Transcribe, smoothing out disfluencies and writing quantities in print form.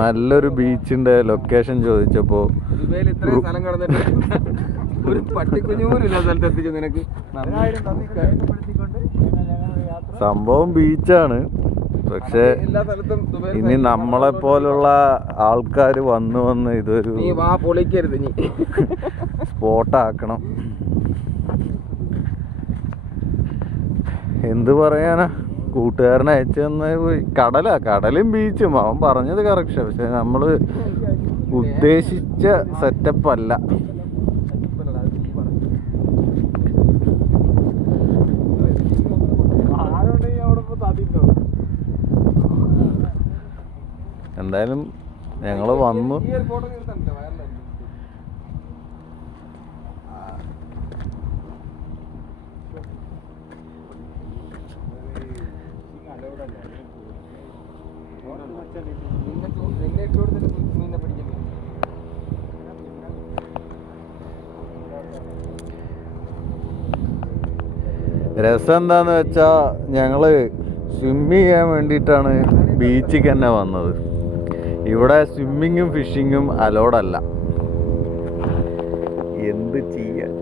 നല്ലൊരു ബീച്ചിന്റെ ലൊക്കേഷൻ ചോദിച്ചപ്പോ ഒരു പട്ടിക്കുഞ്ഞു പോലും ഇല്ല സ്ഥലത്ത് എത്തിച്ചു നിനക്ക്. സംഭവം ബീച്ചാണ്, പക്ഷെ ഇനി നമ്മളെ പോലുള്ള ആൾക്കാർ വന്ന് ഇതൊരു പൊളിക്കരുത് നീ സ്പോട്ടാക്കണം. എന്ത് പറയാനാ, കൂട്ടുകാരനെ അയച്ചു തന്ന കടലും ബീച്ചും അവൻ പറഞ്ഞത് കറക്റ്റ്. പക്ഷെ നമ്മള് ഉദ്ദേശിച്ച സെറ്റപ്പ് അല്ല. എന്തായാലും ഞങ്ങള് വന്നു. രസം എന്താന്ന് വെച്ചാ ഞങ്ങള് സ്വിമ്മ് ചെയ്യാൻ വേണ്ടിയിട്ടാണ് ബീച്ചിൽ തന്നെ വന്നത്. ഇവിടെ സ്വിമ്മിങ്ങും ഫിഷിങ്ങും അലോഡല്ല. എന്ത് ചെയ്യാൻ?